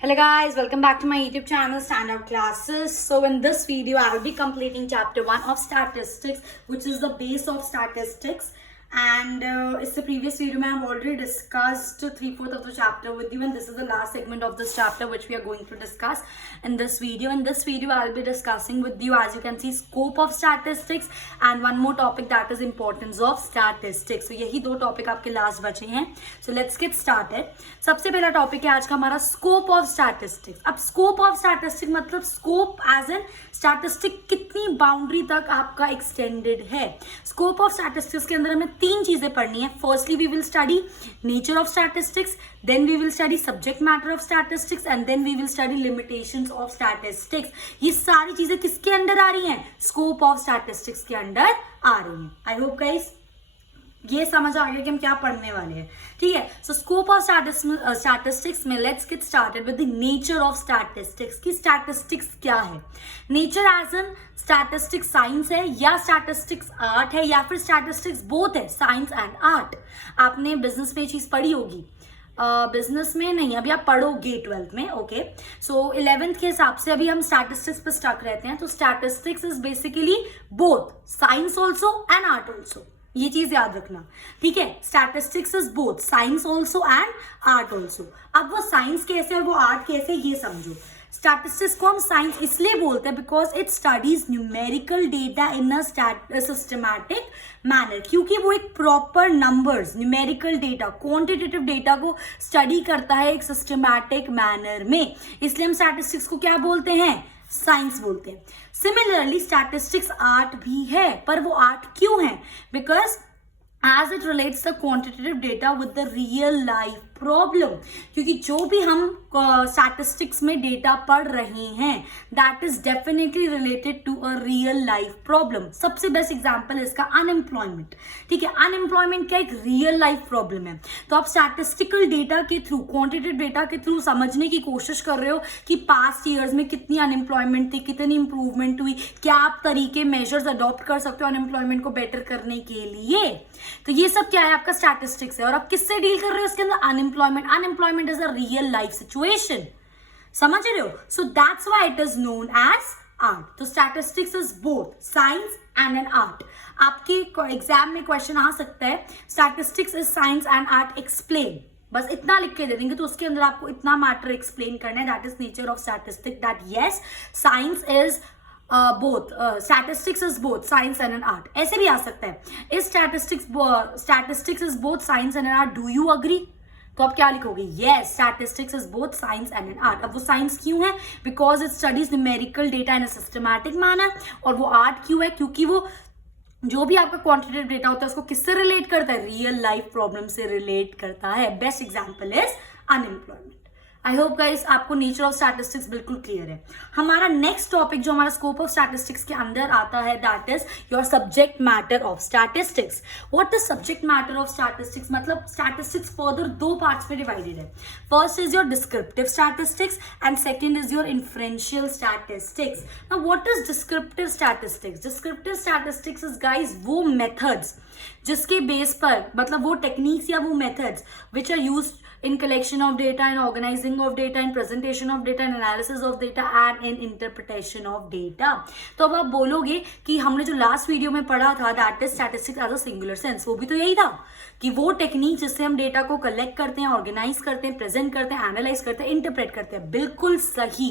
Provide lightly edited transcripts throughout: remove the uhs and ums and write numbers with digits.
Hello guys, welcome back to my YouTube channel Standout Classes. So in this video I will be completing chapter 1 of statistics, which is the base of statistics. And it's the previous video I have already discussed 3/4 of the chapter with you, and this is the last segment of this chapter which we are going to discuss in this video. In this video I will be discussing with you, as you can see, scope of statistics and one more topic, that is importance of statistics. So यही दो topic आपके last बचे हैं. So let's get started. सबसे पहला topic है आज का हमारा स्कोप ऑफ स्टैटिस्टिक्स. अब स्कोप ऑफ स्टैटिस्टिक्स मतलब स्कोप एज एन स्टैटिस्टिक कितनी बाउंड्री तक आपका एक्सटेंडेड है. स्कोप ऑफ स्टैटिस्टिक्स के अंदर हमें तीन चीजें पढ़नी है. Firstly we will study nature of statistics, then we will study subject matter of statistics and then we will study limitations of statistics. ये सारी चीजें किसके अंडर आ रही हैं? स्कोप ऑफ स्टैटिस्टिक्स के अंडर आ रही हैं. आई होप गाइस ये समझ आ गया कि हम क्या पढ़ने वाले हैं. ठीक है. सो स्कोप ऑफ स्टैटिस्टिक्स में let's get started with the nature of statistics. की स्टैटिस्टिक्स क्या है? Nature as an statistics science है या स्टैटिस्टिक्स आर्ट है या फिर स्टैटिस्टिक्स बोथ है, साइंस एंड आर्ट. आपने बिजनेस में चीज पढ़ी होगी, बिजनेस में नहीं, अभी आप पढ़ोगे 12th में. ओके. सो 11th के हिसाब से अभी हम स्टैटिस्टिक्स पे स्टक रहते हैं. तो statistics is basically both science also and art also. ये चीज याद रखना. ठीक है. Statistics is both science also and art also. अब वो साइंस कैसे और वो आर्ट कैसे, ये समझो. स्टैटिस्टिक्स को हम साइंस इसलिए बोलते हैं because it studies numerical data in a systematic manner. क्योंकि वो एक proper numbers, numerical data, quantitative data को स्टडी करता है एक सिस्टमैटिक मैनर में. इसलिए हम स्टैटिस्टिक्स को क्या बोलते हैं? साइंस बोलते हैं. सिमिलरली स्टैटिस्टिक्स आर्ट भी है, पर वो आर्ट क्यों है? Because as it relates the quantitative data with the real life problem. क्योंकि जो भी हम स्टैटिस्टिक्स में डेटा पढ़ रहे हैं that is definitely related to a real life problem. सबसे बेस्ट एग्जांपल है इसका अनएम्प्लॉयमेंट. ठीक है. अनएम्प्लॉयमेंट क्या एक रियल लाइफ प्रॉब्लम है. तो आप स्टैटिस्टिकल डेटा के थ्रू, क्वांटिटेटिव डेटा के थ्रू समझने की कोशिश कर रहे हो कि पास्ट ईयर्स में कितनी अनएम्प्लॉयमेंट थी, कितनी इंप्रूवमेंट हुई, क्या आप तरीके, मेजर्स अडॉप्ट कर सकते हो अनएम्प्लॉयमेंट को बेटर करने के लिए. तो ये सब क्या है? आपका स्टैटिस्टिक्स है. और आप किससे डील कर रहे हो इसके अंदर? Unemployment is a real life situation. समझ रहे हो? So that's why it is known as art. तो statistics is both science and an art. आपके एग्जाम में क्वेश्चन आ सकता है statistics is science and art explain. बस इतना लिख के दे देंगे तो उसके अंदर आपको इतना मैटर एक्सप्लेन करना है. That is nature of statistics. That yes, science is both statistics is both science and an art. ऐसे भी आ सकता है. Is statistics is both science and an art. Do you agree? तो आप क्या लिखोगे? Yes, statistics is both science and an art. अब वो साइंस क्यों है? Because it studies numerical data in a systematic manner. और वो आर्ट क्यों है? क्योंकि वो जो भी आपका क्वांटिटेटिव डेटा होता है उसको किससे रिलेट करता है? रियल लाइफ प्रॉब्लम से रिलेट करता है. Best example is unemployment. I hope guys आपको नेचर ऑफ स्टैटिस्टिक्स बिल्कुल क्लियर है. हमारा नेक्स्ट टॉपिक जो हमारा स्कोप ऑफ स्टैटिस्टिक्स के अंदर आता है that is your subject matter of statistics. What is subject matter of statistics? मतलब स्टैटिस्टिक्स फर्दर दो पार्ट्स में डिवाइडेड है. First is your descriptive statistics and second is your inferential statistics. Now what is descriptive statistics? Descriptive statistics is guys वो methods जिसके base पर, मतलब वो techniques या वो methods which are used in collection of data, in organizing of data, in presentation of data, in analysis of data and in interpretation of data. तो अब आप बोलोगे कि हमने जो लास्ट वीडियो में पढ़ा था that is statistics as a singular sense, वो भी तो यही था कि वो टेक्निक जिससे हम डेटा को कलेक्ट करते हैं, ऑर्गेनाइज करते हैं, प्रेजेंट करते हैं, एनालाइज करते हैं, इंटरप्रेट करते हैं. बिल्कुल सही.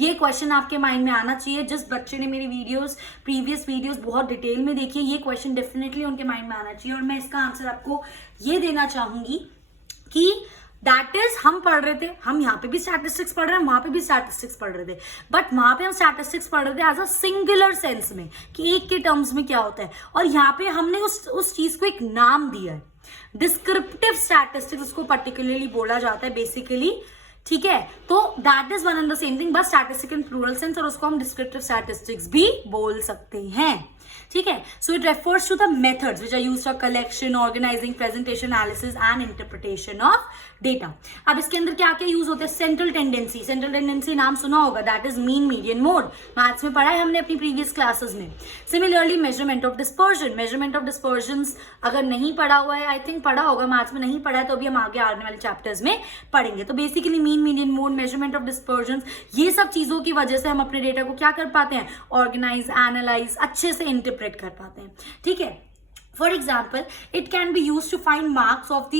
ये क्वेश्चन आपके माइंड में आना चाहिए. जिस बच्चे ने मेरी वीडियोस, प्रीवियस वीडियोस बहुत डिटेल में देखी है, ये क्वेश्चन डेफिनेटली उनके माइंड में आना चाहिए. और मैं इसका आंसर आपको ये देना चाहूंगी कि दैट इज हम पढ़ रहे थे, हम यहाँ पे भी स्टैटिस्टिक्स पढ़ रहे हैं, वहां पे भी स्टैटिस्टिक्स पढ़ रहे थे, बट वहां पे हम स्टैटिस्टिक्स पढ़ रहे थे एज अ सिंगुलर सेंस में कि एक के टर्म्स में क्या होता है. और यहाँ पे हमने उस चीज को एक नाम दिया है, डिस्क्रिप्टिव स्टैटिस्टिक्स उसको पर्टिकुलरली बोला जाता है बेसिकली. ठीक है. तो that is one and the same thing, बस स्टैटिस्टिक इन प्लूरल सेंस, और उसको हम डिस्क्रिप्टिव स्टैटिस्टिक्स भी बोल सकते हैं. ठीक है. So it refers to the methods which are used for collection, organising, presentation, analysis and interpretation of data. अब इसके अंदर क्या क्या यूज होते हैं? सेंट्रल टेंडेंसी, सेंट्रल टेंडेंसी नाम सुना होगा, that is mean median mode, maths में पढ़ा है हमने अपनी प्रीवियस क्लासेस में। Similarly measurement of dispersion, measurement of dispersion अगर नहीं पढ़ा हुआ है, आई थिंक पढ़ा होगा, मैथ्स में नहीं पढ़ा है तो अभी हम आगे आने वाले चैप्टर्स में पढ़ेंगे। तो basically mean median mode, measurement of dispersion, ये सब चीजों की वजह से हम अपने डेटा को क्या कर पाते हैं? ऑर्गेनाइज, एनालाइज, अच्छे से इंटरप्रेट कर पाते हैं। ठीक है, for example it can be used to find marks of the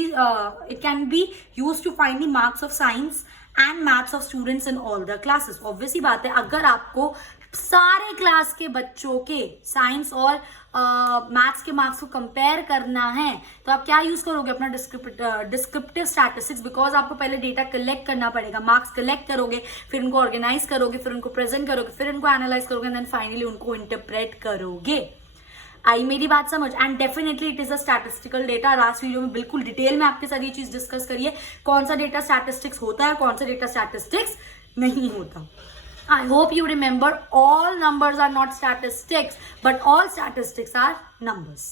marks of science and maths of students in all the classes। obviously बात है, अगर आपको सारे क्लास के बच्चों के साइंस और मैथ्स के मार्क्स को कंपेयर करना है तो आप क्या यूज करोगे? अपना डिस्क्रिप्टिव स्टैटिस्टिक्स, बिकॉज आपको पहले डेटा कलेक्ट करना पड़ेगा, मार्क्स कलेक्ट करोगे, फिर उनको ऑर्गेनाइज करोगे, फिर उनको प्रेजेंट करोगे, फिर उनको एनालाइज करोगे, देन फाइनली उनको इंटरप्रेट करोगे। आई मेरी बात समझ? And definitely it is a statistical data. Last video में बिल्कुल डिटेल में आपके साथ ये चीज डिस्कस करिए, कौन सा डेटा स्टैटिस्टिक्स होता है, कौन सा डेटा स्टैटिस्टिक्स नहीं होता। I hope you remember all numbers are not statistics, but all statistics are numbers.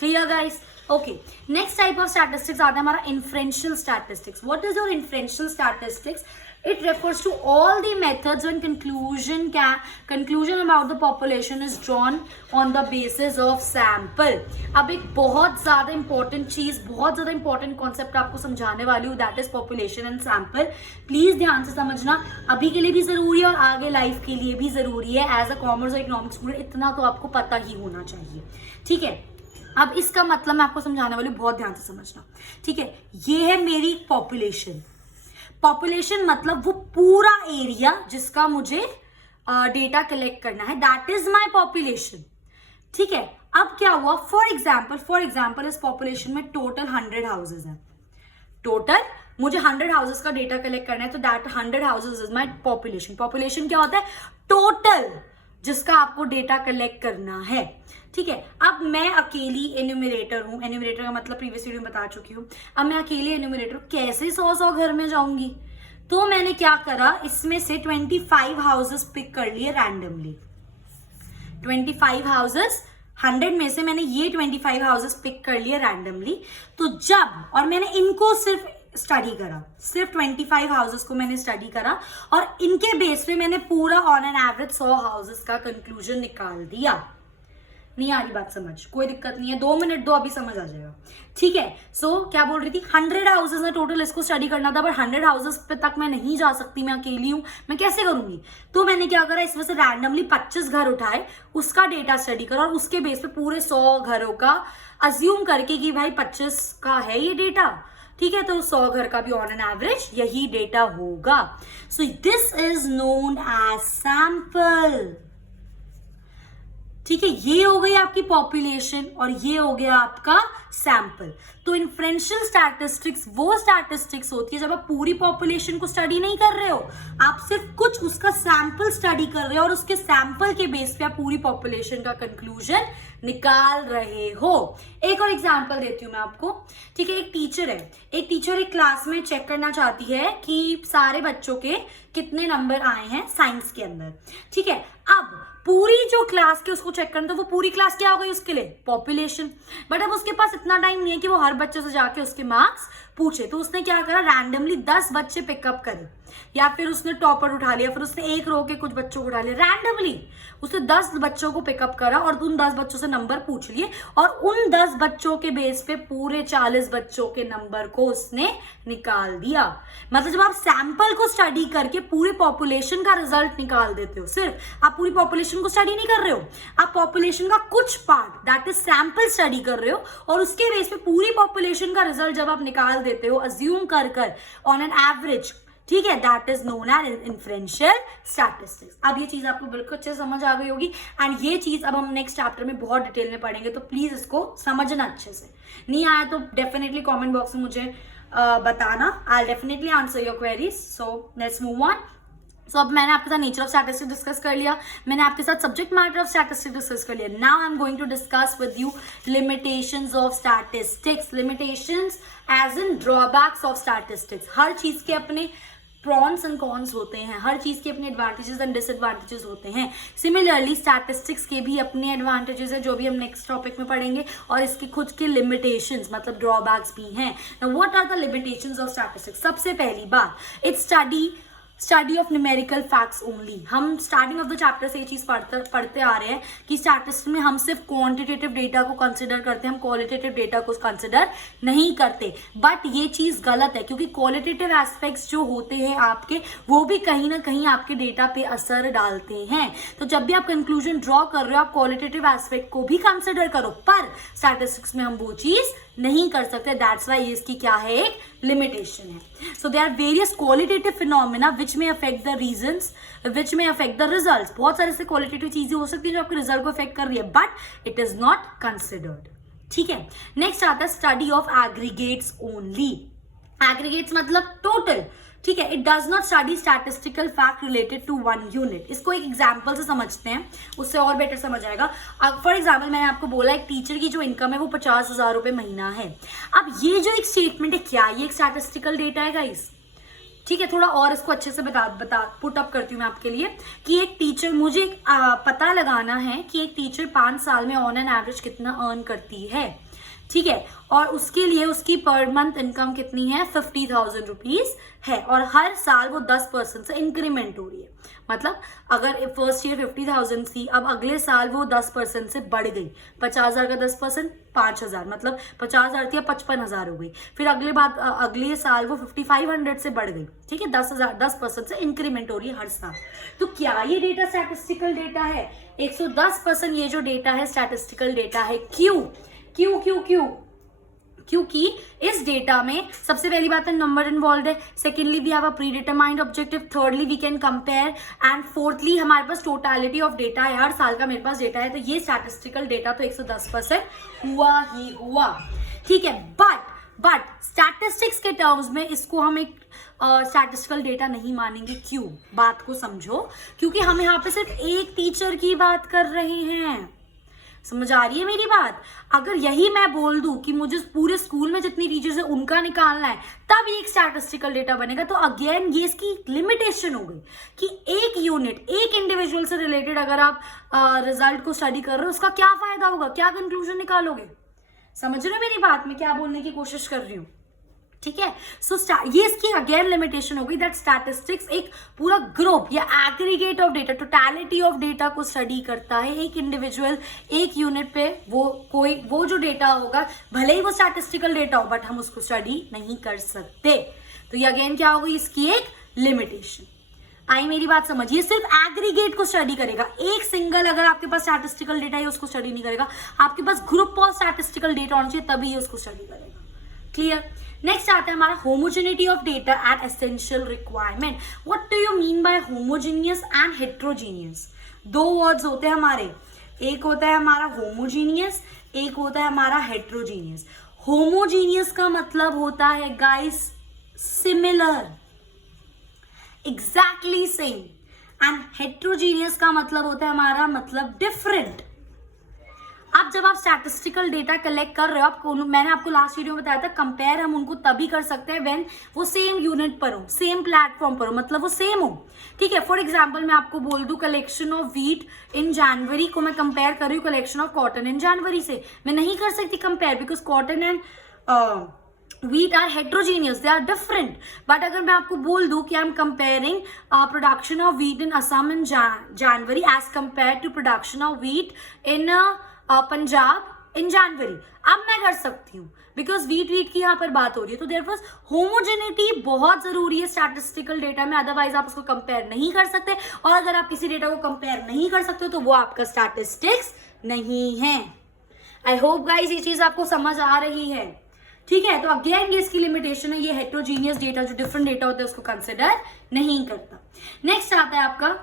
Clear guys? Okay. Next type of statistics आता है हमारा inferential statistics. What is your inferential statistics? It refers to all the methods when conclusion about the population is drawn on the basis of sample. अब एक बहुत ज़्यादा important चीज़, बहुत ज़्यादा important concept आपको समझाने वाली हूँ, that is population and sample. Please ध्यान से समझना, अभी के लिए भी ज़रूरी है और आगे लाइफ के लिए भी ज़रूरी है। एज अ कॉमर्स और इकोनॉमिक्स स्टूडेंट इतना तो आपको पता ही होना चाहिए। ठीक है, अब इसका मतलब मैं आपको समझाने वाली हूँ, बहुत ध्यान से समझना। ठीक है, ये है मेरी पॉपुलेशन। पॉपुलेशन मतलब वो पूरा एरिया जिसका मुझे डेटा कलेक्ट करना है, दैट इज माय पॉपुलेशन। ठीक है, अब क्या हुआ? फॉर एग्जाम्पल इस पॉपुलेशन में टोटल 100 हाउसेज हैं। टोटल मुझे 100 हाउसेज का डेटा कलेक्ट करना है, तो that 100 houses is my population. Population क्या होता है? टोटल जिसका आपको डेटा कलेक्ट करना है। ठीक है, अब मैं अकेली एन्यूमरेटर हूं, एन्यूमरेटर का मतलब प्रीवियस वीडियो में बता चुकी हूं। अब मैं अकेली एन्यूमरेटर कैसे 100 घर में जाऊंगी? तो मैंने क्या करा, इसमें से 25 हाउसेस पिक कर लिए रैंडमली। 25 हाउसेस 100 में से मैंने ये 25 हाउसेस पिक कर लिए रैंडमली। तो जब, और मैंने इनको सिर्फ स्टडी करा, सिर्फ 25 हाउसेस को मैंने स्टडी करा और इनके बेस पे मैंने पूरा ऑन एन एवरेज 100 हाउसेस का कंक्लूजन निकाल दिया। नहीं आ रही बात समझ? कोई दिक्कत नहीं है, 2 मिनट दो, अभी समझ आ जाएगा। ठीक है, सो क्या बोल रही थी? 100 हाउसेस में टोटल इसको स्टडी करना था, बट 100 हाउसेस पे तक मैं नहीं जा सकती, मैं अकेली हूं, मैं कैसे करूंगी? तो मैंने क्या करा, इसमें से रैंडमली 25 घर उठाए, उसका डेटा स्टडी करा और उसके बेस पे पूरे 100 घरों का अज्यूम करके कि भाई 25 का है ये डेटा। ठीक है, तो 100 घर का भी ऑन एन एवरेज यही डेटा होगा। So this is known as sample. ठीक है, ये हो गई आपकी पॉपुलेशन और ये हो गया आपका सैंपल। तो इन्फ्रेंशियल स्टैटिस्टिक्स वो स्टैटिस्टिक्स होती है जब आप पूरी पॉपुलेशन को स्टडी नहीं कर रहे हो, आप सिर्फ कुछ उसका सैंपल स्टडी कर रहे हो और उसके सैंपल के बेस पे आप पूरी पॉपुलेशन का कंक्लूजन निकाल रहे हो। एक और एग्जांपल देती हूं मैं आपको। ठीक है, एक टीचर है, एक क्लास में चेक करना चाहती है कि सारे बच्चों के कितने नंबर आए हैं साइंस के अंदर। ठीक है, अब पूरी जो क्लास के उसको चेक करना, तो वो पूरी क्लास क्या हो गई उसके लिए? पॉपुलेशन। बट अब उसके पास इतना टाइम नहीं है कि वो हर बच्चे से जाके उसके मार्क्स पूछे, तो उसने क्या करा, रैंडमली 10 बच्चे पिकअप करे, या फिर उसने टॉपर उठा लिया, फिर उसने एक रो के कुछ बच्चों को उठा लिया, रैंडमली उसने 10 बच्चों को पिकअप करा और उन 10 बच्चों से नंबर पूछ लिए और उन 10 बच्चों के बेस पे पूरे 40 बच्चों के नंबर को उसने निकाल दिया। मतलब जब आप सैंपल को स्टडी करके पूरी पॉपुलेशन का रिजल्ट निकाल देते हो, सिर्फ आप पूरी पॉपुलेशन को स्टडी नहीं कर रहे हो, आप पॉपुलेशन का कुछ part that is sample study कर रहे हो और उसके बेस पे पूरी पॉपुलेशन का रिजल्ट जब आप निकाल देते हो अज्यूम कर ऑन एन एवरेज, ठीक है, that is known as inferential statistics. अब ये चीज आपको बिल्कुल अच्छे से समझ आ गई होगी एंड ये चीज अब हम नेक्स्ट चैप्टर में बहुत डिटेल में पढ़ेंगे, तो प्लीज इसको समझना अच्छे से। नहीं आया तो डेफिनेटली कमेंट बॉक्स में मुझे बताना, I definitely answer your queries. So let's move on. So अब मैंने आपके साथ नेचर ऑफ स्टैटिस्टिक्स डिस्कस कर लिया, मैंने आपके साथ subject matter of statistics discuss कर लिया। Now I am going to discuss with you limitations of statistics. Limitations as in drawbacks of statistics. हर चीज के अपने प्रॉन्स एंड कॉन्स होते हैं, हर चीज़ के अपने एडवांटेजेस एंड डिसएडवांटेजेस होते हैं। सिमिलरली स्टैटिस्टिक्स के भी अपने एडवांटेजेस है जो भी हम नेक्स्ट टॉपिक में पढ़ेंगे, और इसके खुद के लिमिटेशंस मतलब ड्रॉबैक्स भी हैं। Now what are the limitations of statistics? सबसे पहली बात, its study of numerical facts only. हम स्टार्टिंग ऑफ द चैप्टर से ये चीज़ पढ़ते आ रहे हैं कि स्टैटिस्टिक्स में हम सिर्फ क्वांटिटेटिव डेटा को कंसिडर करते हैं, हम क्वालिटेटिव डेटा को कंसिडर नहीं करते। बट ये चीज़ गलत है, क्योंकि क्वालिटेटिव एस्पेक्ट्स जो होते हैं आपके, वो भी कहीं ना कहीं आपके डेटा पे असर डालते हैं। तो जब भी आप कंक्लूजन ड्रॉ कर रहे हो, आप क्वालिटेटिव एस्पेक्ट को भी कंसिडर करो, पर स्टैटिस्टिक्स में हम वो चीज़ नहीं कर सकते। दैट्स वाई इसकी क्या है, एक लिमिटेशन है। So there are various qualitative phenomena which में अफेक्ट द रीजंस, विच में अफेक्ट द रिजल्ट्स। बहुत सारे से क्वालिटेटिव चीजें हो सकती है जो आपके रिजल्ट को अफेक्ट कर रही है, but it is not considered. ठीक है, नेक्स्ट आता है study of aggregates only. Aggregates मतलब टोटल, ठीक है। It does not study statistical fact related to one unit. इसको एक एग्जाम्पल से समझते हैं, उससे और बेटर समझ आएगा। फॉर एग्जाम्पल मैंने आपको बोला एक टीचर की जो इनकम है वो 50,000 रुपये महीना है। अब ये जो एक स्टेटमेंट है, क्या ये एक स्टैटिस्टिकल डेटा है गाइस? ठीक है, थोड़ा और इसको अच्छे से बता पुट अप करती हूँ मैं आपके लिए कि एक टीचर, मुझे पता लगाना है कि एक टीचर 5 साल में ऑन एन एवरेज कितना अर्न करती है। ठीक है, और उसके लिए उसकी पर मंथ इनकम कितनी है, 50,000 रुपीज है, और हर साल वो 10% से इंक्रीमेंट हो रही है। मतलब अगर फर्स्ट ईयर 50,000 थी, अब अगले साल वो 10% से बढ़ गई। 50,000 का 10% 5,000, मतलब 50,000 थी अब 55,000 हो गई। फिर अगले साल वो 5,500 से बढ़ गई। ठीक है, 10% से इंक्रीमेंट हो रही है हर साल। तो क्या ये डेटा स्टैटिस्टिकल डेटा है? 110% ये जो डेटा है स्टैटिस्टिकल डेटा है। क्यों? क्योंकि इस डेटा में सबसे पहली बात है नंबर इन्वॉल्व है, secondly we have a predetermined objective, thirdly we can compare, and fourthly हमारे पास टोटलिटी ऑफ डेटा है, हर साल का मेरे पास डेटा है। तो ये स्टैटिस्टिकल डेटा तो 110% हुआ ही हुआ। ठीक है, बट स्टैटिस्टिक्स के टर्म्स में इसको हम एक स्टैटिस्टिकल डेटा नहीं मानेंगे। क्यों? बात को समझो, क्योंकि हम यहाँ पे सिर्फ एक टीचर की बात कर रहे हैं। समझ आ रही है मेरी बात? अगर यही मैं बोल दूं कि मुझे पूरे स्कूल में जितनी टीचर्स है उनका निकालना है, तब ये एक स्टैटिस्टिकल डेटा बनेगा। तो अगेन ये इसकी लिमिटेशन हो गई कि एक यूनिट, एक इंडिविजुअल से रिलेटेड अगर आप रिजल्ट को स्टडी कर रहे हो, उसका क्या फायदा होगा, क्या कंक्लूजन निकालोगे? समझ रहे हो मेरी बात में क्या बोलने की कोशिश कर रही हूँ? ठीक है, सो ये इसकी अगेन लिमिटेशन होगी दैट स्टैटिस्टिक्स एक पूरा ग्रुप या aggregate of data, totality of data को स्टडी करता है। एक इंडिविजुअल एक यूनिट पे वो जो डेटा होगा, भले ही वो स्टैटिस्टिकल डेटा हो, बट हम उसको स्टडी नहीं कर सकते। तो ये अगेन क्या होगी, इसकी एक लिमिटेशन। आई मेरी बात समझिए? सिर्फ एग्रीगेट को स्टडी करेगा, एक सिंगल अगर आपके पास स्टैटिस्टिकल डेटा है उसको स्टडी नहीं करेगा। आपके पास ग्रुप ऑफ स्टैटिस्टिकल डेटा होना चाहिए, तभी उसको स्टडी करेगा। क्लियर? नेक्स्ट आता है हमारा homogeneity of data and essential requirement. What do you mean by homogeneous and heterogeneous? दो वर्ड्स होते हैं हमारे, एक होता है हमारा होमोजीनियस, एक होता है हमारा हेट्रोजीनियस। होमोजीनियस का मतलब होता है guys similar, exactly same, and heterogeneous का मतलब होता है हमारा मतलब डिफरेंट। अब जब आप स्टैटिस्टिकल डेटा कलेक्ट कर रहे हो, आपको मैंने आपको लास्ट वीडियो में बताया था, कंपेयर हम उनको तभी कर सकते हैं व्हेन वो सेम यूनिट पर हो, सेम प्लेटफॉर्म पर हो, मतलब वो सेम हो। ठीक है, फॉर एग्जांपल मैं आपको बोल दूं कलेक्शन ऑफ व्हीट इन जनवरी को मैं कंपेयर कर रही हूँ कलेक्शन ऑफ कॉटन इन जनवरी से, मैं नहीं कर सकती compare, because cotton and wheat are heterogeneous, they are different. But अगर मैं आपको बोल दूं कि I'm comparing production of wheat in Assam in January as compared to production of wheat in Punjab इन जनवरी, अब मैं कर सकती हूँ बिकॉज वीट की यहाँ पर बात हो रही है। तो देयरफॉर होमोजेनिटी बहुत जरूरी है स्टैटिस्टिकल डेटा में, अदरवाइज आप उसको कंपेयर नहीं कर सकते, और अगर आप किसी डेटा को कंपेयर नहीं कर सकते तो वो आपका स्टैटिस्टिक्स नहीं है। आई होप गाइज ये चीज आपको समझ आ रही है। ठीक है, तो अगेन ये इसकी लिमिटेशन है, ये हेट्रोजीनियस डेटा जो डिफरेंट डेटा होता है उसको कंसिडर नहीं करता। नेक्स्ट आता है आपका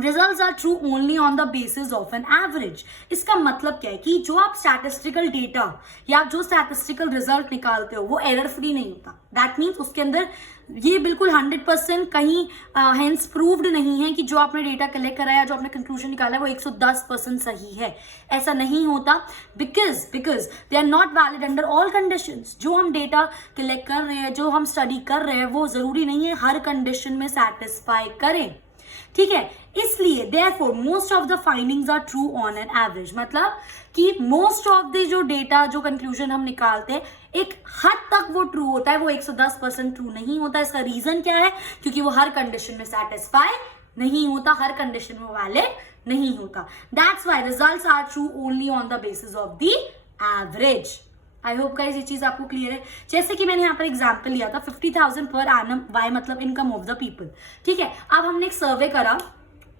results are true only on the basis of an average. इसका मतलब क्या है कि जो आप स्टैटिस्टिकल डेटा या जो स्टैटिस्टिकल रिजल्ट निकालते हो वो एरर फ्री नहीं होता। दैट मीन्स उसके अंदर ये बिल्कुल 100% कहीं हेंस प्रूव्ड नहीं है कि जो आपने डेटा कलेक्ट करा है, जो आपने कंक्लूजन निकाला है वो 110% सही है। ऐसा नहीं होता, because they are not valid under all conditions. जो हम डेटा कलेक्ट कर रहे हैं, जो हम स्टडी कर रहे हैं, वो जरूरी नहीं है हर कंडीशन में सेटिस्फाई करें। ठीक है, इसलिए therefore most of the findings are true on an average. मतलब कि मोस्ट ऑफ द जो डेटा, जो कंक्लूजन हम निकालते हैं, एक हद तक वो ट्रू होता है, वो 110% ट्रू नहीं होता। इसका रीजन क्या है? क्योंकि वो हर कंडीशन में सेटिस्फाई नहीं होता, हर कंडीशन में वैलिड नहीं होता। That's why results are true only on the basis of the average. I hope guys ये चीज आपको क्लियर है। जैसे कि मैंने यहाँ पर एग्जाम्पल लिया था 50,000 पर एनम, वाई मतलब इनकम ऑफ द पीपल। ठीक है, अब हमने एक सर्वे करा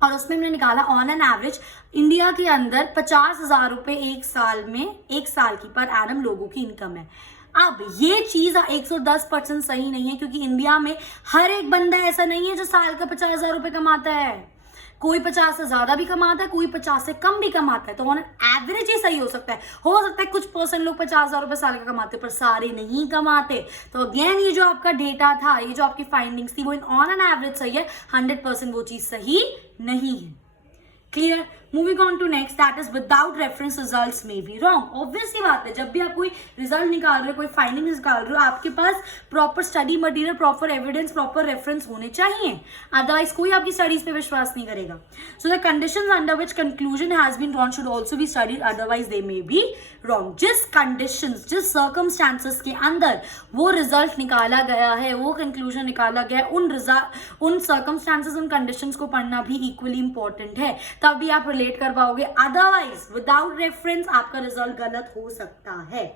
और उसमें हमने निकाला ऑन एन एवरेज इंडिया के अंदर 50,000 रुपए एक साल की पर एनम लोगों की इनकम है। अब ये चीज 110% सही नहीं है, क्योंकि इंडिया में हर एक बंदा ऐसा नहीं है जो साल का 50,000 रुपए कमाता है। कोई 50 से ज्यादा भी कमाता है, कोई 50 से कम भी कमाता है। तो ऑन एवरेज ही सही हो सकता है कुछ परसेंट लोग 50,000 रुपए साल का कमाते, पर सारे नहीं कमाते। तो अगेन ये जो आपका डेटा था, ये जो आपकी फाइंडिंग्स थी, वो ऑन एन एवरेज सही है, 100% वो चीज सही नहीं है। Clear? Moving on to next, that is without reference results may be wrong. Obvious सी बात है, जब भी आप कोई रिजल्ट निकाल रहे हो, कोई फाइंडिंग निकाल रहे हो, आपके पास proper study material, proper evidence, proper reference होने चाहिए। अदरवाइज कोई आपकी स्टडीज पे विश्वास नहीं करेगा। So the conditions under which conclusion has been drawn should also be studied, otherwise they may be wrong. जिस कंडीशंस, जिस सर्कमस्टांसेस के अंदर वो रिजल्ट निकाला गया है, वो कंक्लूजन निकाला गया है, उन सर्कमस्टांसेस, उन कंडीशंस को पढ़ना भी इक्वली इंपॉर्टेंट है, तभी आप रिलेट कर पाओगे। अदरवाइज विदाउट रेफरेंस आपका रिजल्ट गलत हो सकता है।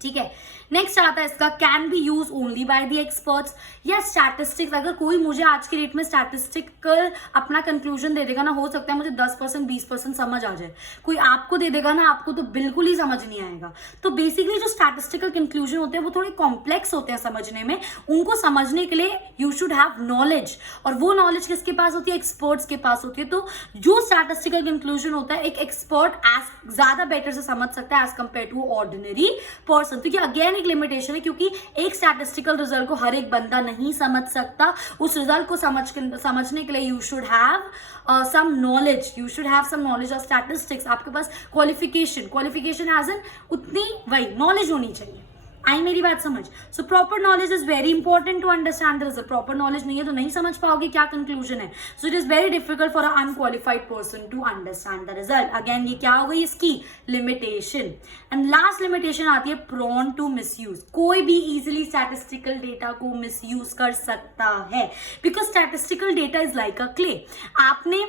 ठीक है, नेक्स्ट आता है इसका can be use only by the experts या स्टैटिस्टिक्स। अगर कोई मुझे आज के डेट में स्टैटिस्टिकल अपना कंक्लूजन दे देगा ना, हो सकता है मुझे 10% 20% समझ आ जाए। कोई आपको दे देगा ना, आपको तो बिल्कुल ही समझ नहीं आएगा। तो बेसिकली जो स्टैटिस्टिकल कंक्लूजन होते हैं वो थोड़े कॉम्प्लेक्स होते हैं समझने में। उनको समझने के लिए यू शुड हैव नॉलेज, और वो नॉलेज किसके पास होती है? एक्सपर्ट्स के पास होती है। तो जो स्टैटिस्टिकल कंक्लूजन होता है, एक एक्सपर्ट एज ज्यादा बेटर से समझ सकता है as compare to ordinary person. तो ये अगेन एक लिमिटेशन है, क्योंकि एक स्टैटिस्टिकल रिजल्ट को हर एक बंदा नहीं समझ सकता। उस रिजल्ट को समझने के लिए you should have some knowledge, you should have some knowledge of statistics. आपके पास क्वालिफिकेशन एज एन उतनी वही नॉलेज होनी चाहिए। आई मेरी बात समझ? So proper knowledge is very important to understand the result. Proper knowledge नहीं है तो नहीं समझ पाओगे क्या कंक्लूजन है। So it is very difficult for a unqualified person to understand the result. Again ये क्या हो गई इसकी लिमिटेशन। एंड लास्ट लिमिटेशन आती है प्रोन टू मिसयूज। कोई भी इजिली स्टैटिस्टिकल डेटा को मिसयूज कर सकता है, because statistical data is like a clay. आपने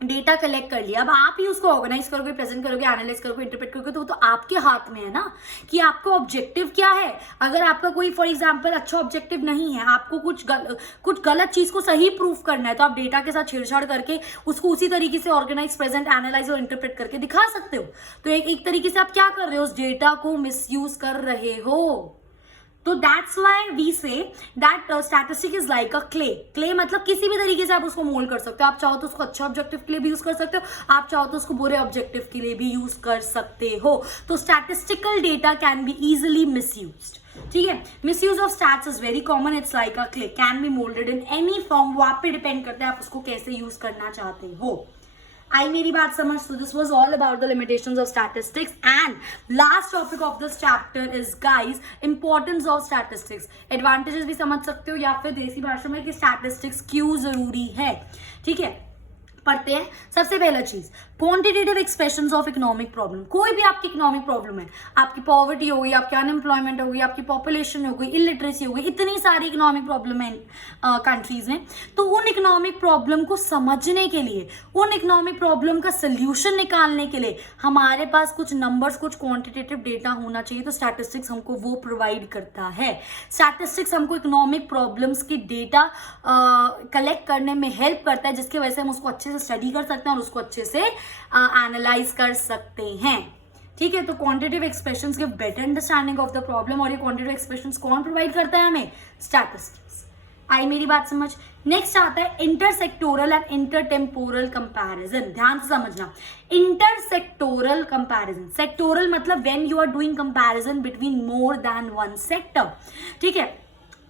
डेटा कलेक्ट कर लिया, अब आप ही उसको ऑर्गेनाइज करोगे, प्रेजेंट करोगे, एनालाइज करोगे, इंटरप्रेट करोगे, तो आपके हाथ में है ना कि आपका ऑब्जेक्टिव क्या है। अगर आपका कोई फॉर एग्जांपल अच्छा ऑब्जेक्टिव नहीं है, आपको कुछ गलत चीज को सही प्रूफ करना है, तो आप डेटा के साथ छेड़छाड़ करके उसको उसी तरीके से ऑर्गेनाइज, प्रेजेंट, एनालाइज और इंटरप्रेट करके दिखा सकते हो। तो एक तरीके से आप क्या कर रहे हो? उस डेटा को मिसयूज कर रहे हो। तो that's why we say that statistic is like a clay. Clay मतलब किसी भी तरीके से आप उसको मोल्ड कर सकते हो। आप चाहो तो उसको अच्छा ऑब्जेक्टिव के लिए भी यूज कर सकते हो, आप चाहो तो उसको बुरे ऑब्जेक्टिव के लिए भी यूज कर सकते हो। तो statistical data can be easily misused. ठीक है, misuse of stats is very common. It's like a clay, can be moulded in any form. वो आप पे डिपेंड करता है आप उसको कैसे यूज करना चाहते हो। आई मेरी बात समझ? So this was all about the limitations of statistics, and last topic of this chapter is guys importance of statistics. Advantages भी समझ सकते हो, या फिर देसी भाषा में कि statistics क्यों जरूरी है। ठीक है, पढ़ते हैं। सबसे पहला चीज quantitative expressions of economic problem. कोई भी आपकी इकोनॉमिक प्रॉब्लम है, आपकी पॉवर्टी हो गई, आपकी अनएम्प्लॉयमेंट हो गई, आपकी पॉपुलेशन हो गई, इलिटरेसी हो गई, इतनी सारी इकोनॉमिक प्रॉब्लम है कंट्रीज में। तो उन इकोनॉमिक प्रॉब्लम को समझने के लिए, उन इकोनॉमिक प्रॉब्लम का सोल्यूशन निकालने के लिए हमारे पास कुछ नंबर्स, कुछ क्वांटिटेटिव डेटा होना चाहिए। तो स्टैटिस्टिक्स हमको वो प्रोवाइड करता है। स्टैटिस्टिक्स हमको इकोनॉमिक प्रॉब्लम्स की डेटा कलेक्ट करने में हेल्प करता है, जिसकी वजह से हम उसको अच्छे से स्टडी कर सकते हैं और उसको अच्छे से एनालाइज कर सकते हैं। ठीक है, तो quantitative expressions give better understanding of the problem. और ये क्वांटिटेटिव एक्सप्रेशंस कौन प्रोवाइड करता है हमें? स्टैटिस्टिक्स। आई मेरी बात समझ। नेक्स्ट आता है इंटरसेक्टोरल एंड इंटरटेम्पोरल कंपैरिजन। ध्यान से समझना, इंटरसेक्टोरल कंपैरिजन, सेक्टोरल मतलब when you are doing comparison between more than one sector. ठीक है,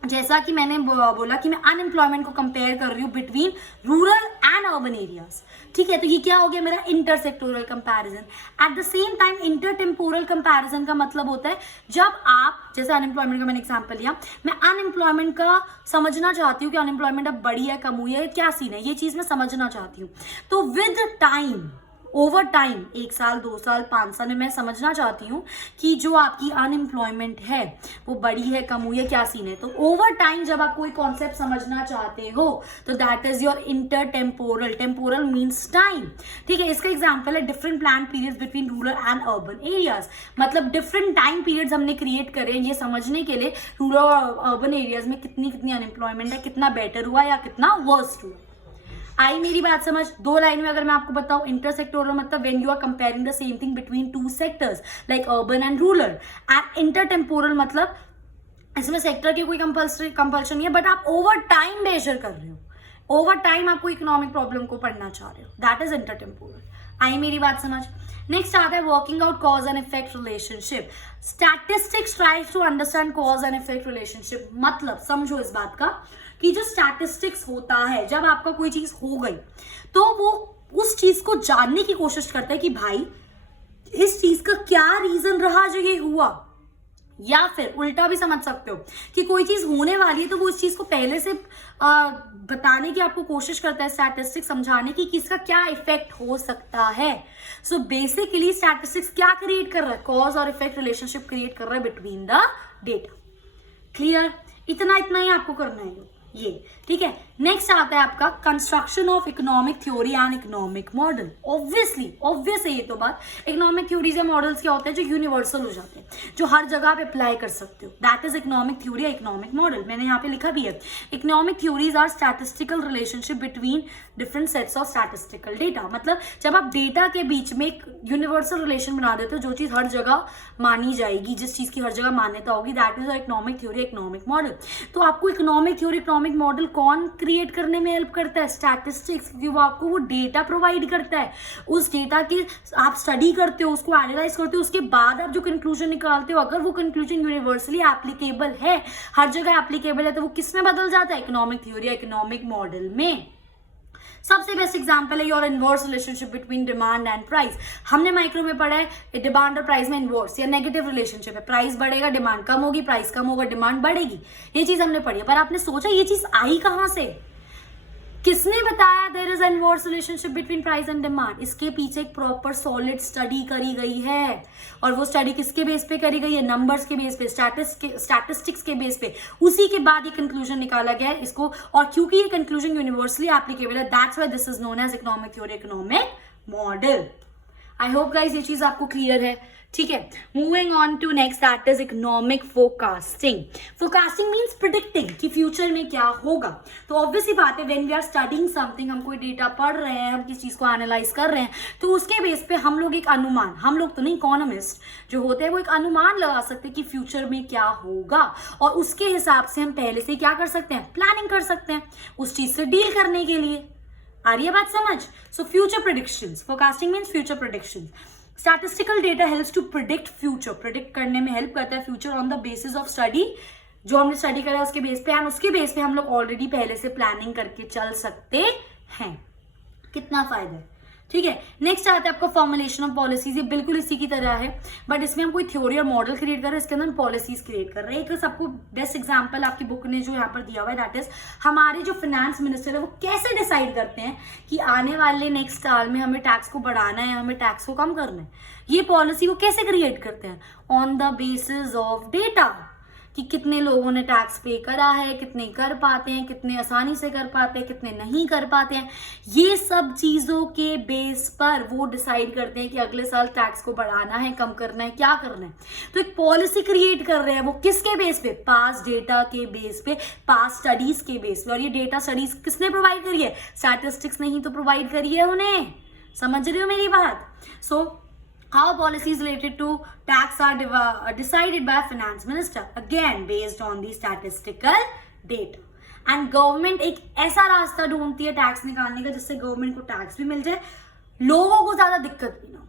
जैसा कि मैंने बोला कि मैं अनएम्प्लॉयमेंट को कंपेयर कर रही हूँ between rural and urban areas. ठीक है, तो ये क्या हो गया मेरा intersectoral comparison. At the same time intertemporal comparison का मतलब होता है जब आप, जैसे अनएम्प्लॉयमेंट का मैंने एग्जांपल लिया, मैं अनएम्प्लॉयमेंट का समझना चाहती हूँ कि अनएम्प्लॉयमेंट अब बढ़ी है कम हुई है, क्या सीन है, ये चीज मैं समझना चाहती हूँ। तो विद टाइम, ओवर टाइम, 1 साल 2 साल 5 साल में मैं समझना चाहती हूँ कि जो आपकी अनएम्प्लॉयमेंट है वो बढ़ी है कम हुई है, क्या सीन है। तो ओवर टाइम जब आप कोई कॉन्सेप्ट समझना चाहते हो तो that is your intertemporal. Temporal means time. ठीक है, इसका एग्जाम्पल है different plan periods between rural and urban areas. मतलब डिफरेंट टाइम पीरियड्स हमने क्रिएट करे ये समझने के लिए रूरल और अर्बन एरियाज में कितनी अनएम्प्लॉयमेंट है, कितना बेटर हुआ या कितना वर्स्ट हुआ। आई मेरी बात समझ। 2 लाइन में अगर मैं आपको बताऊं, इंटरसेक्टोरल मतलब when you are comparing the same thing between 2 sectors like urban and rural. And intertemporal मतलब इसमें सेक्टर की कोई कंपल्शन नहीं है, बट आप ओवर टाइम मेजर कर रहे हो, ओवर टाइम आपको इकोनॉमिक प्रॉब्लम को पढ़ना चाह रहे हो, दैट इज इंटरटेम्पोरल। आई मेरी बात समझ। नेक्स्ट आता है working out cause and effect relationship. Statistics tries to understand cause and effect relationship. मतलब समझो इस बात का कि जो स्टैटिस्टिक्स होता है, जब आपका कोई चीज हो गई तो वो उस चीज को जानने की कोशिश करता है कि भाई इस चीज का क्या रीजन रहा जो ये हुआ। या फिर उल्टा भी समझ सकते हो कि कोई चीज होने वाली है तो वो इस चीज को पहले से बताने की आपको कोशिश करता है, स्टैटिस्टिक्स समझाने की कि इसका क्या इफेक्ट हो सकता है। सो बेसिकली स्टैटिस्टिक्स क्या क्रिएट कर रहा है, कॉज और इफेक्ट रिलेशनशिप क्रिएट कर रहा है बिटवीन द डेटा। क्लियर, इतना ही आपको करना है ये। ठीक है, नेक्स्ट आता है आपका construction of economic theory and economic model. Obvious है ये तो बात। इकोनॉमिक थ्योरीज या मॉडल्स क्या होते हैं जो यूनिवर्सल हो जाते हैं, जो हर जगह पे अप्लाई कर सकते हो, दैट इज इकोनॉमिक थ्योरी या इकोनॉमिक मॉडल। मैंने यहाँ पे लिखा भी है, economic theories are statistical relationship between different sets of statistical data. मतलब जब आप डेटा के बीच में एक यूनिवर्सल रिलेशन बना देते हो, जो चीज हर जगह मानी जाएगी, जिस चीज की हर जगह मान्यता होगी, that is economic theory, economic model. तो आपको इकोनॉमिक थ्योरी, इकोनॉमिक मॉडल कौन क्रिएट करने में हेल्प करता है? स्टैटिस्टिक्स, क्योंकि वो आपको वो डेटा प्रोवाइड करता है। उस डेटा की आप स्टडी करते हो, उसको एनालाइज करते हो, उसके बाद आप जो कंक्लूजन निकालते हो, अगर वो कंक्लूजन यूनिवर्सली एप्लीकेबल है, हर जगह एप्लीकेबल है, तो वो किस में बदल जाता है? इकोनॉमिक थ्योरी, इकोनॉमिक मॉडल में। सबसे बेस्ट एग्जांपल है your inverse relationship between demand and price. हमने माइक्रो में पढ़ा है डिमांड और प्राइस में इनवर्स या नेगेटिव रिलेशनशिप है। प्राइस बढ़ेगा, डिमांड कम होगी, प्राइस कम होगा, डिमांड बढ़ेगी। ये चीज हमने पढ़ी है, पर आपने सोचा ये चीज आई कहां से? किसने बताया there is inverse relationship between price and demand? इसके पीछे एक प्रॉपर सॉलिड स्टडी करी गई है, और वो स्टडी किसके बेस पे करी गई है? नंबर्स के बेस पे, स्टैटिस्टिक्स के बेस पे। उसी के बाद ये कंक्लूजन निकाला गया है इसको, और क्योंकि ये कंक्लूजन यूनिवर्सली एप्लीकेबल है, that's why this is known as economic theory, economic model. I hope guys ये चीज आपको क्लियर है। ठीक है, moving on to next, that is economic forecasting. Forecasting means predicting कि फ्यूचर में क्या होगा। तो ऑब्वियसली बात है, when we are studying something, हम कोई डेटा पढ़ रहे हैं, हम किसी चीज को एनालाइज कर रहे हैं, तो उसके बेस पे हम लोग एक अनुमान, हम लोग तो नहीं, इकोनॉमिस्ट जो होते हैं वो एक अनुमान लगा सकते हैं कि फ्यूचर में क्या होगा, और उसके हिसाब से हम पहले से क्या कर सकते हैं? प्लानिंग कर सकते हैं उस चीज से डील करने के लिए। आ रही है बात समझ? So future predictions, forecasting means future predictions. Statistical data helps to predict future, predict करने में हेल्प करता है future on the basis of study, जो हमने स्टडी करा उसके बेस पे, एंड उसके बेस पे हम लोग ऑलरेडी पहले से प्लानिंग करके चल सकते हैं। कितना फायदा है। ठीक है, नेक्स्ट आता है आपका फॉर्मुलेशन ऑफ पॉलिसीज। ये बिल्कुल इसी की तरह है, बट इसमें हम कोई थ्योरी और मॉडल क्रिएट कर रहे हैं, इसके अंदर हम पॉलिसीज क्रिएट कर रहे हैं। एक सबको बेस्ट एग्जांपल आपकी बुक ने जो यहाँ पर दिया हुआ है, दैट इज हमारे जो फाइनेंस मिनिस्टर है वो कैसे डिसाइड करते हैं कि आने वाले नेक्स्ट साल में हमें टैक्स को बढ़ाना है, हमें टैक्स को कम करना है। ये पॉलिसी वो कैसे क्रिएट करते हैं? On the basis of data, कि कितने लोगों ने टैक्स पे करा है, कितने कर पाते हैं, कितने आसानी से कर पाते हैं, कितने नहीं कर पाते हैं। ये सब चीजों के बेस पर वो डिसाइड करते हैं कि अगले साल टैक्स को बढ़ाना है, कम करना है, क्या करना है। तो एक पॉलिसी क्रिएट कर रहे हैं वो किसके बेस पे? पास्ट डेटा के बेस पे, पास्ट स्टडीज के बेस पे। और ये डेटा स्टडीज किसने प्रोवाइड करी है? स्टैटिस्टिक्स ने ही तो प्रोवाइड करी है उन्हें। समझ रहे हो मेरी बात? सो how policies related to tax are decided by finance minister, again based on the statistical data. And government एक ऐसा रास्ता ढूंढती है टैक्स निकालने का जिससे गवर्नमेंट को टैक्स भी मिल जाए, लोगों को ज्यादा दिक्कत भी ना हो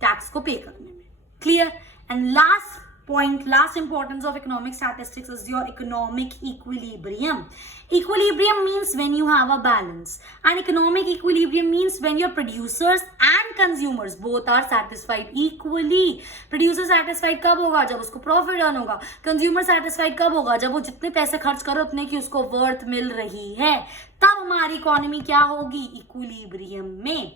टैक्स को पे करने में. Clear? And last point, last importance of economic statistics is your economic equilibrium. Equilibrium means when you have a balance, and economic equilibrium means when your producers and consumers both are satisfied equally. Producer satisfied कब होगा? जब उसको profit earn होगा. Consumer satisfied कब होगा? जब वो जितने पैसे खर्च करो उतने की उसको worth मिल रही है. तब हमारी इकोनॉमी क्या होगी? इक्विलिब्रियम में.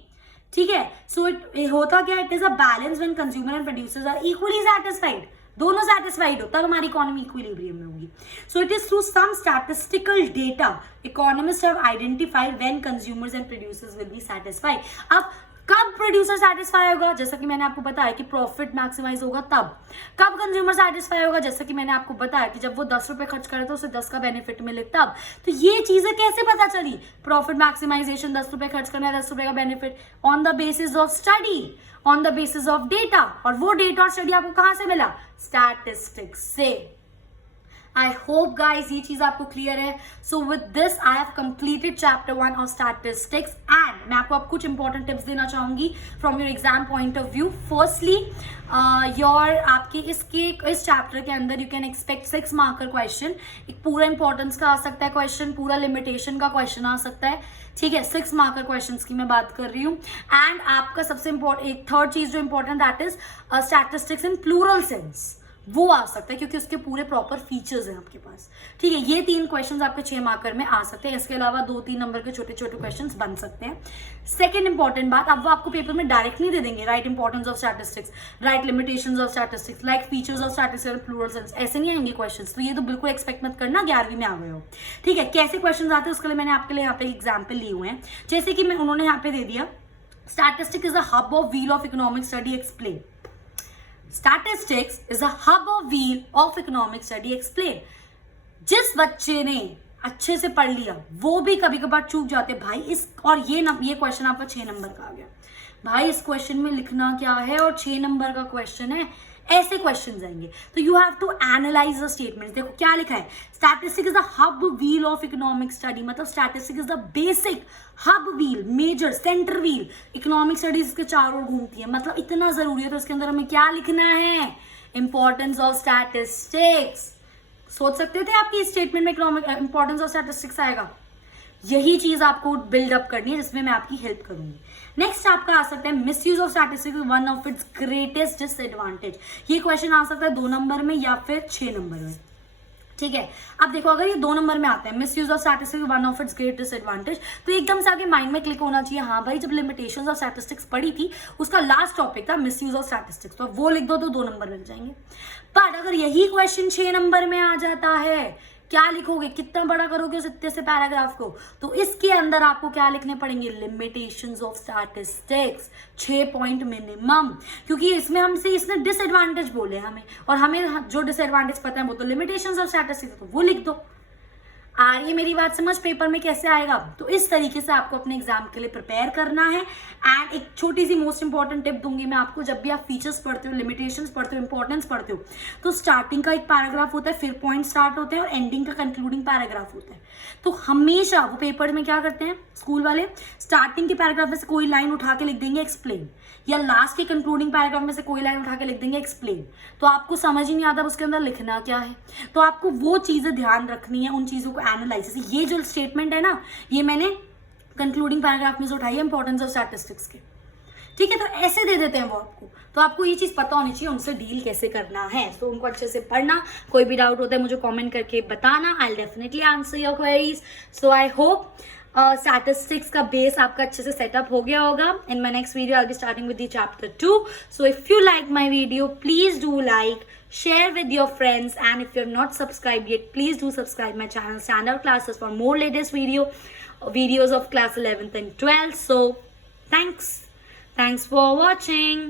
ठीक है? सो इट होता क्या? It is a balance when consumer and producers are equally satisfied. दोनों सैटिस्फाइड हो तब हमारी इकोनॉमी इक्विलिब्रियम में होगी. So it is through some statistical data economist have identified when consumers and producers will be satisfied. अब कब producer satisfy होगा? जैसा कि मैंने आपको बताया कि प्रॉफिट मैक्सिमाइज होगा तब. कब कंज्यूमर सैटिस्फाई होगा? जैसा कि मैंने आपको बताया कि जब वो 10 रुपए खर्च करे तो उसे 10 का बेनिफिट मिले तब. तो ये चीजें कैसे पता चली? प्रॉफिट मैक्सिमाइजेशन, 10 रुपए खर्च करना, 10 रुपए का benefit, on the basis of study, on the basis of data. और वो डेटा और स्टडी आपको कहां से मिला? स्टैटिस्टिक्स से. आई होप गाइज ये चीज आपको क्लियर है. So with this I have completed chapter 1 of statistics and मैं आपको अब कुछ इंपॉर्टेंट टिप्स देना चाहूंगी from your exam point of view. Firstly your आपके इस चैप्टर के अंदर you can expect 6 marker question. एक पूरा इंपॉर्टेंस का आ सकता है क्वेश्चन, पूरा लिमिटेशन का क्वेश्चन आ सकता है. ठीक है, 6 मार्कर क्वेश्चंस की मैं बात कर रही हूँ. एंड आपका सबसे इंपॉर्टेंट एक थर्ड चीज जो important that is statistics in plural sense, वो आ सकता है क्योंकि उसके पूरे प्रॉपर फीचर्स हैं आपके पास. ठीक है, ये 3 क्वेश्चंस आपके 6 मार्कर में आ सकते हैं. इसके अलावा 2-3 नंबर के छोटे छोटे क्वेश्चंस बन सकते हैं. सेकंड इंपॉर्टेंट बात, अब वो आपको पेपर में डायरेक्ट नहीं दे देंगे right importance of statistics, right limitations of statistics, like features of statistics plural sense, ऐसे नहीं आएंगे क्वेश्चंस. तो ये तो बिल्कुल एक्सपेक्ट मत करना 11वीं में आ गए हो. ठीक है, कैसे क्वेश्चन आते हैं उसके लिए मैंने आपके लिए यहाँ पे एग्जाम्पल लिए हुए हैं. जैसे कि उन्होंने यहाँ पे दे दिया statistics is a hub of wheel of economic study explain. Statistics is a hub or wheel of economic study explain. जिस बच्चे ने अच्छे से पढ़ लिया वो भी कभी कभार चूक जाते भाई इस और ये क्वेश्चन आपका 6 नंबर का आ गया. भाई इस क्वेश्चन में लिखना क्या है और 6 नंबर का क्वेश्चन है, ऐसे क्वेश्चन आएंगे. तो you have to analyse the statement. देखो क्या लिखा है, statistic is the hub wheel of economic study. मतलब statistic is the basic hub wheel, major centre wheel. Economic studies के चारों ओर घूमती है, मतलब इतना जरूरी है. तो इसके अंदर हमें क्या लिखना है? Importance of statistics. सोच सकते थे आपकी स्टेटमेंट में इकोनॉमिक इंपॉर्टेंस ऑफ स्टैटिस्टिक्स आएगा. यही चीज आपको बिल्डअप करनी है जिसमें मैं आपकी हेल्प करूंगी. नेक्स्ट आपका आ सकता है misuse of statistics one of its greatest disadvantage. ये क्वेश्चन आ सकता है 2 नंबर में या फिर 6 नंबर में. ठीक है, अब देखो अगर ये 2 नंबर में आता है misuse of statistics one of its great disadvantage, तो एकदम से आपके माइंड में क्लिक होना चाहिए हाँ भाई जब लिमिटेशंस ऑफ स्टैटिस्टिक्स पढ़ी थी उसका लास्ट टॉपिक था मिसयूज ऑफ स्टैटिस्टिक्स, तो वो लिख दो तो 2 नंबर मिल जाएंगे. पर अगर यही क्वेश्चन 6 नंबर में आ जाता है, क्या लिखोगे? कितना बड़ा करोगे उस इतने से पैराग्राफ को? तो इसके अंदर आपको क्या लिखने पड़ेंगे? Limitations of statistics, 6 point minimum. क्योंकि इसने डिसएडवांटेज बोले हमें, और हमें जो डिसएडवांटेज पता है वो तो लिमिटेशंस ऑफ स्टैटिस्टिक्स, तो वो लिख दो. आ रही है मेरी बात समझ? पेपर में कैसे आएगा? तो इस तरीके से आपको अपने एग्जाम के लिए प्रिपेयर करना है. एंड एक छोटी सी मोस्ट इंपॉर्टेंट टिप दूंगी मैं आपको, जब भी आप फीचर्स पढ़ते हो, लिमिटेशंस पढ़ते हो, इंपॉर्टेंस पढ़ते हो, तो स्टार्टिंग का एक पैराग्राफ होता है, फिर पॉइंट स्टार्ट होते हैं और एंडिंग का कंक्लूडिंग पैराग्राफ होता है. तो हमेशा वो पेपर में क्या करते हैं स्कूल वाले, स्टार्टिंग के पैराग्राफ में से कोई लाइन उठा के लिख देंगे एक्सप्लेन, या लास्ट के कंक्लूडिंग पैराग्राफ में से कोई लाइन उठा के लिख देंगे एक्सप्लेन. तो आपको समझ ही नहीं आता उसके अंदर लिखना क्या है. तो आपको वो चीजें ध्यान रखनी है, उन चीजों को एनालाइज. ये जो स्टेटमेंट है ना, ये मैंने कंक्लूडिंग पैराग्राफ में से उठाई है इंपॉर्टेंस ऑफ स्टैटिस्टिक्स के. ठीक है, तो ऐसे दे देते हैं वो आपको. तो आपको ये चीज पता होनी चाहिए उनसे डील कैसे करना है. तो उनको अच्छे से पढ़ना. कोई भी डाउट होता है मुझे कमेंट करके बताना. I will definitely answer your queries. So I hope statistics का बेस आपका अच्छे से सेटअप हो गया होगा. In my next video I will be starting with the chapter 2. So if you like my video, please do like, share with your friends, and if you have not subscribed yet, please do subscribe my channel Standout Classes for more latest videos of class 11th and 12th. So thanks for watching.